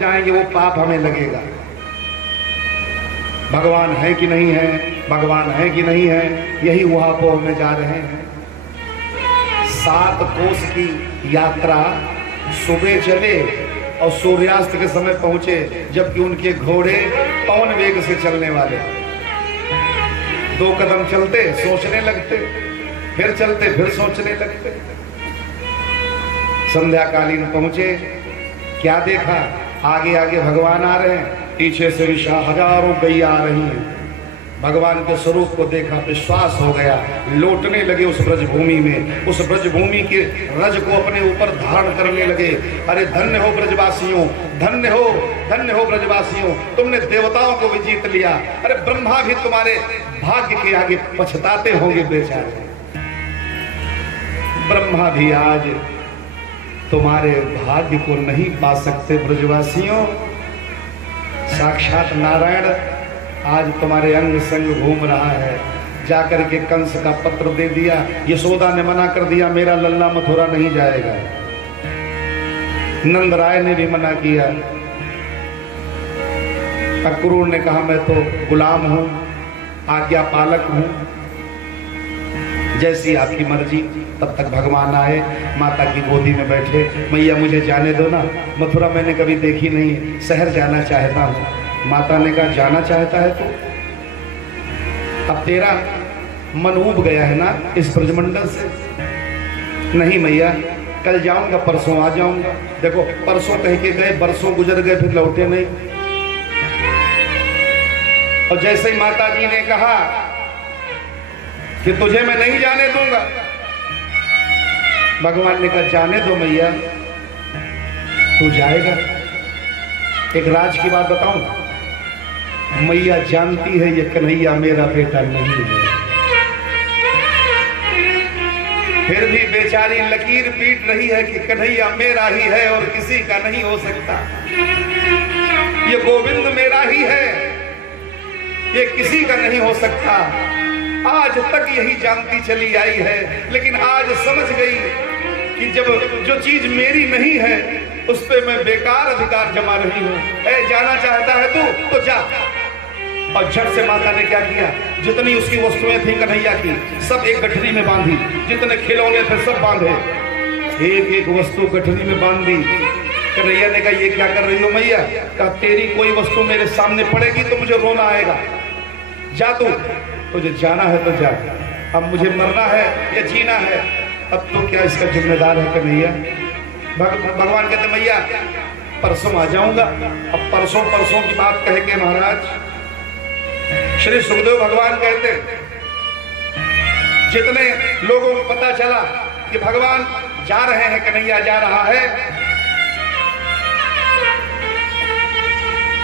जाएंगे वो पाप हमें लगेगा। भगवान है कि नहीं है, भगवान है कि नहीं है, यही उहापोह में जा रहे हैं। 7 कोस की यात्रा सुबह चले और सूर्यास्त के समय पहुंचे, जबकि उनके घोड़े पवन वेग से चलने वाले। 2 कदम चलते सोचने लगते, फिर चलते फिर सोचने लगते। संध्याकालीन पहुंचे, क्या देखा? आगे आगे भगवान आ रहे हैं, पीछे से हजारों गैया आ रही हैं। भगवान के स्वरूप को देखा, विश्वास हो गया, लौटने लगे उस ब्रजभूमि में, उस ब्रजभूमि के रज को अपने ऊपर धारण करने लगे। अरे धन्य हो ब्रजवासियों, धन्य हो ब्रजवासियों, तुमने देवताओं को भी जीत लिया। अरे ब्रह्मा भी तुम्हारे भाग्य के आगे पछताते होंगे बेचारे। ब्रह्मा भी आज तुम्हारे भाग्य को नहीं पा सकते ब्रजवासियों। साक्षात नारायण आज तुम्हारे अंग संग घूम रहा है। जाकर के कंस का पत्र दे दिया, यशोदा ने मना कर दिया, मेरा लल्ला मथुरा नहीं जाएगा। नंद राय ने भी मना किया। अक्रूर ने कहा मैं तो गुलाम हूं, आज्ञा पालक हूं, जैसी आपकी मर्जी। तब तक भगवान आए, माता की गोदी में बैठे, मैया मुझे जाने दो ना, मथुरा मैंने कभी देखी नहीं, शहर जाना चाहता हूँ। माता ने कहा जाना चाहता है तो अब तेरा मन ऊब गया है ना इस ब्रजमंडल से। नहीं मैया, कल जाऊंगा, परसों आ जाऊंगा। देखो परसों कह के गए, बरसों गुजर गए, फिर लौटे नहीं। और जैसे ही माता जी ने कहा कि तुझे मैं नहीं जाने दूंगा, भगवान ने कहा जाने दो मैया, तू जाएगा। एक राज की बात बताऊं, मैया जानती है ये कन्हैया मेरा बेटा नहीं है, फिर भी बेचारी लकीर पीट रही है कि कन्हैया मेरा ही है और किसी का नहीं हो सकता। ये गोविंद मेरा ही है, ये किसी का नहीं हो सकता। आज तक यही जानती चली आई है, लेकिन आज समझ गई कि जब जो चीज मेरी नहीं है उस पे मैं बेकार अधिकार जमा रही हूं। जाना चाहता है तो जा। और झट से माता ने क्या किया, जितनी उसकी वस्तुएं थी कन्हैया की सब एक गठरी में बांधी, जितने खिलौने थे सब बांधे, एक एक वस्तु गठरी में बांध दी। कन्हैया ने कहा ये क्या कर रही हो मैया? कहा तेरी कोई वस्तु मेरे सामने पड़ेगी तो मुझे रोना आएगा। जा तू, तुझे जाना है तो जा, अब मुझे मरना है या जीना है, अब तो क्या इसका जिम्मेदार है कन्हैया? भगवान कहते मैया परसों आ जाऊंगा। अब परसों की बात कह के महाराज श्री सुखदेव भगवान कहते जितने लोगों को पता चला कि भगवान जा रहे हैं, कन्हैया जा रहा है,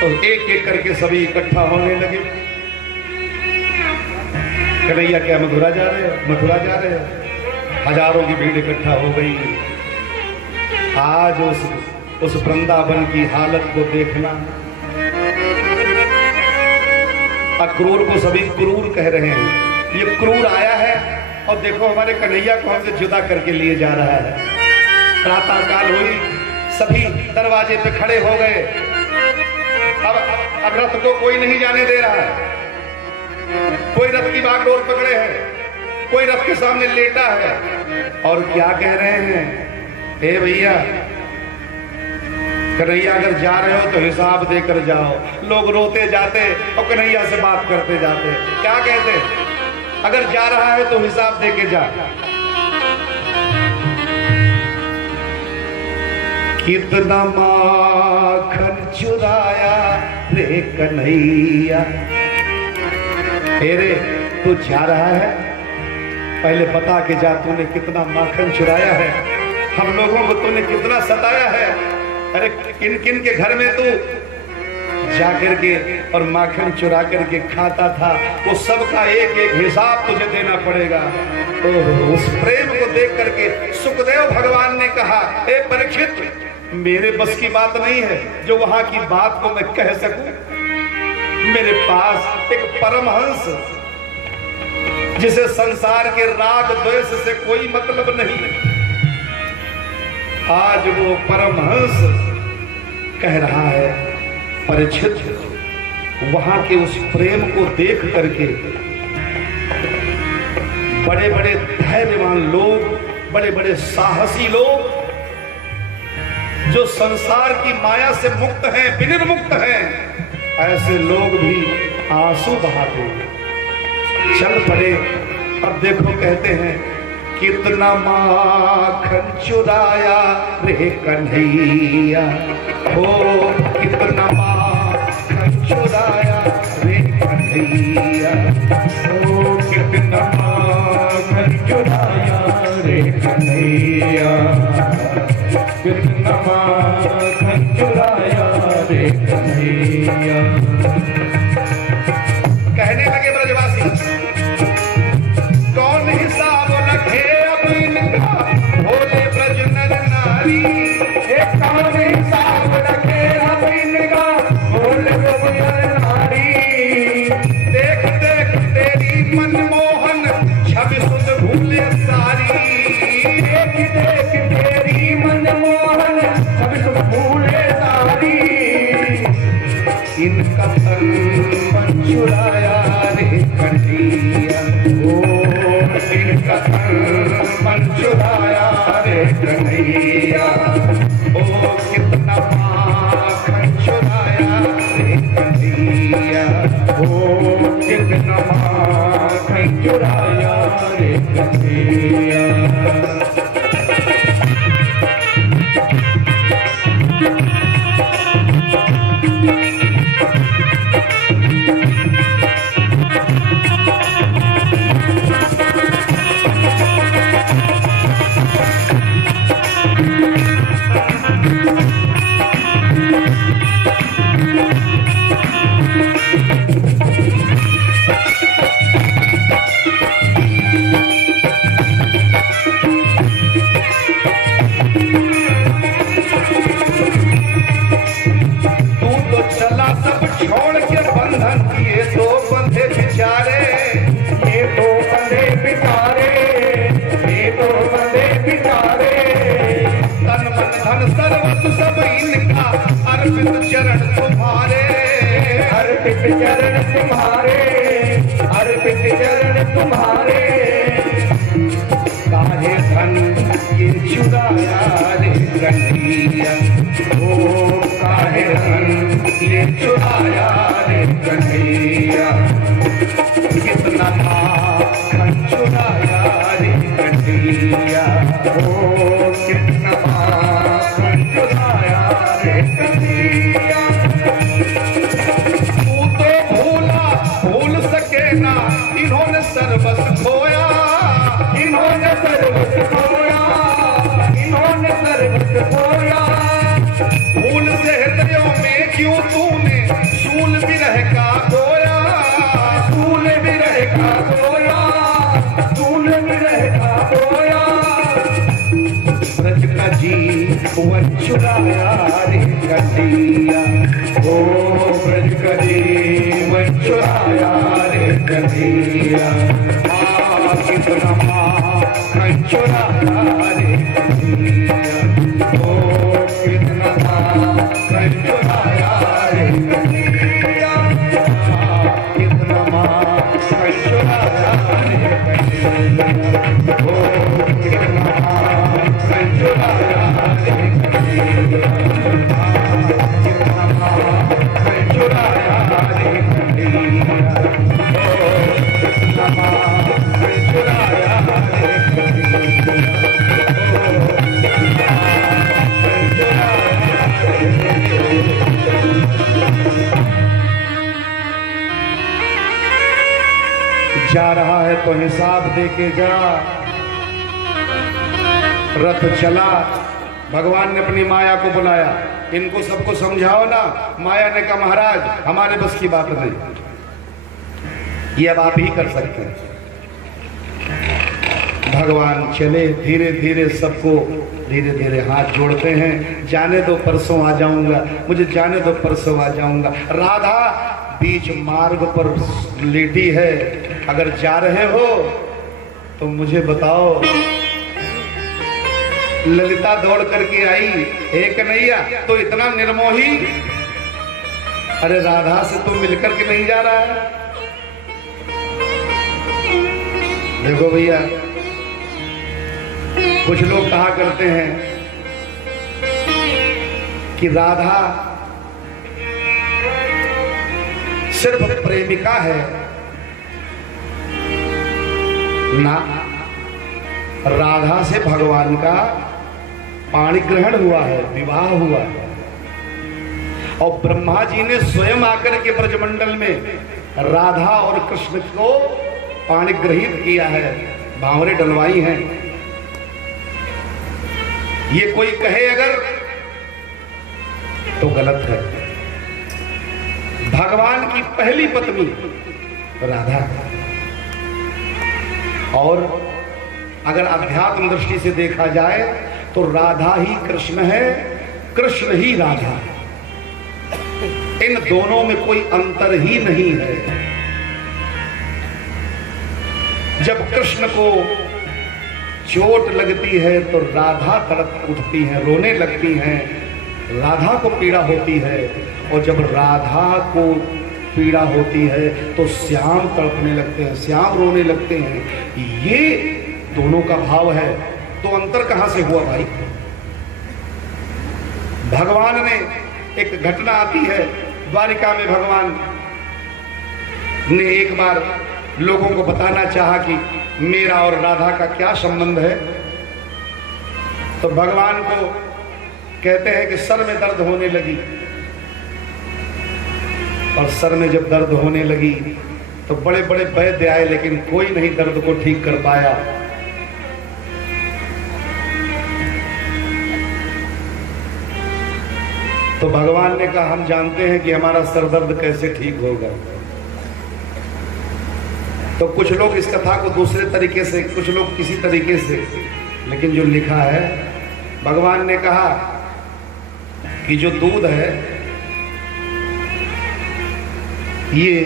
तो एक एक करके सभी इकट्ठा होने लगे। कन्हैया क्या मथुरा जा रहे हो, मथुरा जा रहे हो? हजारों की भीड़ इकट्ठा हो गई। आज उस वृंदावन की हालत को देखना। अक्रूर को सभी क्रूर कह रहे हैं, ये क्रूर आया है और देखो हमारे कन्हैया को हमसे जुदा करके लिए जा रहा है। प्रातः काल हुई, सभी दरवाजे पे खड़े हो गए। अब रथ को कोई नहीं जाने दे रहा है, कोई रथ की बागडोर पकड़े है, कोई रथ के सामने लेटा है और क्या कह रहे हैं, हे भैया कन्हैया अगर जा रहे हो तो हिसाब देकर जाओ। लोग रोते जाते और कन्हैया से बात करते जाते, क्या कहते, अगर जा रहा है तो हिसाब देके जा। कितना माखन चुराया रे कन्हैया। रे तू जा रहा है, पहले बता के जा, तूने कितना माखन चुराया है, हम लोगों को तूने कितना सताया है। अरे किन किन के घर में तू जा करके और माखन चुरा करके खाता था, वो सबका एक एक हिसाब तुझे देना पड़ेगा। तो उस प्रेम को देख करके सुखदेव भगवान ने कहा, हे परीक्षित, मेरे बस की बात नहीं है जो वहां की बात को मैं कह सकूं। मेरे पास एक परमहंस जिसे संसार के राग द्वेष से कोई मतलब नहीं, आज वो परमहंस कह रहा है, परीक्षित वहां के उस प्रेम को देख करके बड़े बड़े धैर्यवान लोग, बड़े बड़े साहसी लोग जो संसार की माया से मुक्त हैं, विनिर्मुक्त हैं, ऐसे लोग भी आंसू बहाते चल पड़े। अब देखो कहते हैं, कितना माखन चुराया रे कन्हैया, हो कितना माखन चुराया रे कन्हैया, हो कितना माखन चुराया रे कन्हैया, कितना माखन चुराया रे कन्हैया। कहने लगे ब्रजवासी, कौन हिसाब रखे अब इनका भोले ब्रज नर नारी, कौन हिसाब रखे अब इनका भोले ब्रज नर नारी। देख देख तेरी मनमोहन छवि सुध भूले सारी, देख देख तेरी मनमोहन छवि सुध भूले सारी। इनका तन चुराया रे कन्हैया, ओ इनका तन चुराया रे कन्हैया, ओ कितना माखन चुराया रे कन्हैया, ओ कितना माखन चुराया रे कन्हैया। चरण तुम्हारे, अर्पित चरण तुम्हारे, अर्पित चरण तुम्हारे। काहे धन ये चुराया रे कन्हैया, ओ काहे धन ये चुराया रे कन्हैया, कितना माखन चुराया रे कन्हैया, ओ कितना माखन चुराया रे कन्हैया। तू तो भूला भूल सके ना, इन्होंने सर्वस्व खोया, इन्होंने सर्वस्व खोया, इन्होंने सर्वस्व खोया। भूल से हृदयों में क्यों तूने सूल विरह का खोया, सूल विरह का खोया, सूल विरह का खोया। ब्रज का जीवन चुराया रे कन्हैया, ओ ब्रज का जीवन चुराया रे कन्हैया, कितना माखन चुराया रे कन्हैया, ओ कितना माखन चुराया रे कन्हैया, कितना माखन चुराया रे कन्हैया, ओ कितना माखन चुराया रे कन्हैया, कितना माखन चुराया रे कन्हैया, जा रहा है तो हिसाब दे के जा। रथ चला, भगवान ने अपनी माया को बुलाया, इनको सबको समझाओ ना। माया ने कहा महाराज हमारे बस की बात नहीं, ये अब आप ही कर सकते हैं। भगवान चले, धीरे धीरे सबको धीरे धीरे हाथ जोड़ते हैं, जाने दो परसों आ जाऊंगा, मुझे जाने दो परसों आ जाऊंगा। राधा बीच मार्ग पर लेटी है, अगर जा रहे हो तो मुझे बताओ ललिता दौड़ करके आई, हे कन्हैया तो इतना निर्मोही, अरे राधा से तुम मिलकर के नहीं जा रहा है। देखो भैया, कुछ लोग कहा करते हैं कि राधा सिर्फ प्रेमिका है ना, राधा से भगवान का पाणी ग्रहण हुआ है, विवाह हुआ है। और ब्रह्मा जी ने स्वयं आकर के ब्रजमंडल में राधा और कृष्ण को पाणी ग्रहित किया है, भांवरे डलवाई हैं। ये कोई कहे अगर तो गलत है। भगवान की पहली पत्नी राधा, और अगर अध्यात्म दृष्टि से देखा जाए तो राधा ही कृष्ण है, कृष्ण ही राधा है। इन दोनों में कोई अंतर ही नहीं है। जब कृष्ण को चोट लगती है तो राधा तड़प उठती है, रोने लगती हैं, राधा को पीड़ा होती है। और जब राधा को पीड़ा होती है तो श्याम तड़पने लगते हैं, श्याम रोने लगते हैं। ये दोनों का भाव है, तो अंतर कहां से हुआ भाई? भगवान ने, एक घटना आती है द्वारिका में, भगवान ने एक बार लोगों को बताना चाहा कि मेरा और राधा का क्या संबंध है। तो भगवान को कहते हैं कि सर में दर्द होने लगी, और सर में जब दर्द होने लगी तो बड़े बड़े वैद्य आए, लेकिन कोई नहीं दर्द को ठीक कर पाया। तो भगवान ने कहा, हम जानते हैं कि हमारा सर दर्द कैसे ठीक होगा। तो कुछ लोग इस कथा को दूसरे तरीके से, कुछ लोग किसी तरीके से, लेकिन जो लिखा है, भगवान ने कहा कि जो दूध है ये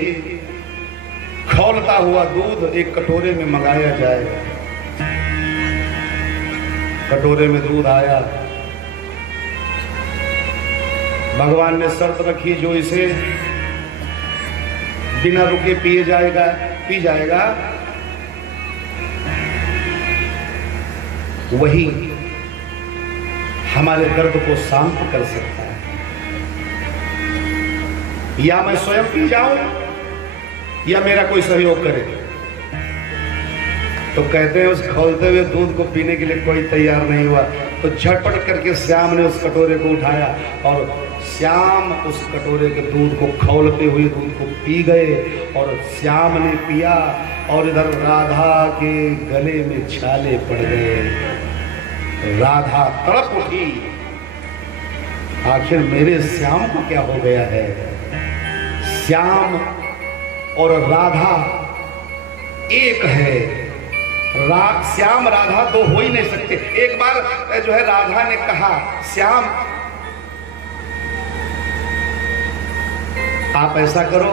खौलता हुआ दूध एक कटोरे में मंगाया जाए। कटोरे में दूध आया, भगवान ने शर्त रखी, जो इसे बिना रुके पी जाएगा वही हमारे दर्द को शांत कर सकता है। या मैं स्वयं पी जाऊं या मेरा कोई सहयोग करे। तो कहते हैं उस खौलते हुए दूध को पीने के लिए कोई तैयार नहीं हुआ। तो झटपट करके श्याम ने उस कटोरे को उठाया और श्याम उस कटोरे के दूध को, खौलते हुए दूध को पी गए। और श्याम ने पिया और इधर राधा के गले में छाले पड़ गए। राधा तड़प उठी, आखिर मेरे श्याम को क्या हो गया है? श्याम और राधा एक है। श्याम राधा दो हो ही नहीं सकते। एक बार जो है राधा ने कहा, श्याम आप ऐसा करो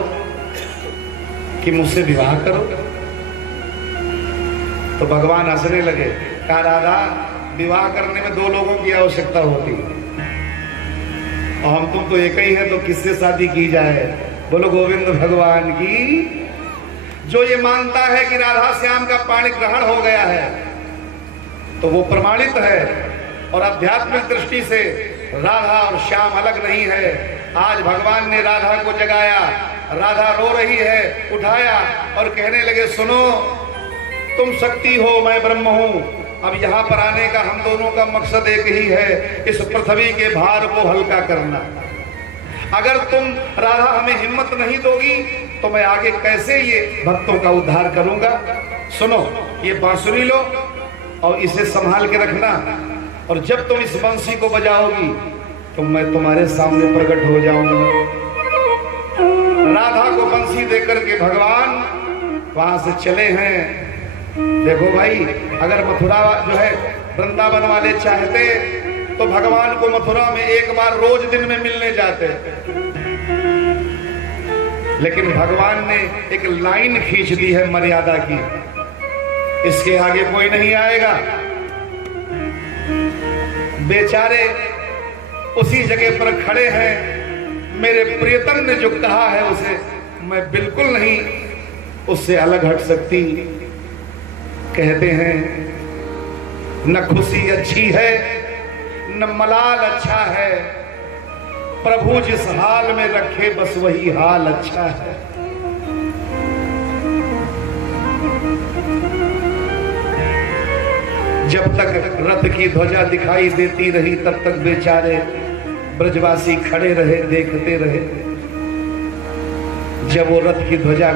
कि मुझसे विवाह करो। तो भगवान हंसने लगे, कहा राधा, विवाह करने में दो लोगों की आवश्यकता होती है और हम तुम तो एक ही है, तो किससे शादी की जाए? बोलो गोविंद भगवान की। जो ये मानता है कि राधा श्याम का पाणी ग्रहण हो गया है तो वो प्रमाणित है, और आध्यात्मिक दृष्टि से राधा और श्याम अलग नहीं है। आज भगवान ने राधा को जगाया, राधा रो रही है, उठाया और कहने लगे, सुनो, तुम शक्ति हो, मैं ब्रह्म हूं। अब यहाँ पर आने का हम दोनों का मकसद एक ही है, इस पृथ्वी के भार को हल्का करना। अगर तुम राधा हमें हिम्मत नहीं दोगी तो मैं आगे कैसे ये भक्तों का उद्धार करूंगा। सुनो, ये बांसुरी लो और इसे संभाल के रखना, और जब तुम इस बंसी को बजाओगी तो मैं तुम्हारे सामने प्रकट हो जाऊंगा। राधा को बंसी देकर के भगवान वहां से चले हैं। देखो भाई, अगर मथुरा जो है वृंदावन वाले चाहते तो भगवान को मथुरा में एक बार रोज दिन में मिलने जाते, लेकिन भगवान ने एक लाइन खींच दी है मर्यादा की, इसके आगे कोई नहीं आएगा। बेचारे उसी जगह पर खड़े हैं। मेरे प्रियतम ने जो कहा है उसे मैं बिल्कुल नहीं उससे अलग हट सकती। कहते हैं न खुशी अच्छी है न मलाल अच्छा है, प्रभु जिस हाल में रखे बस वही हाल अच्छा है। जब तक रथ की ध्वजा दिखाई देती रही तब तक बेचारे ब्रजवासी खड़े रहे, देखते रहे। जब वो रथ की ध्वजा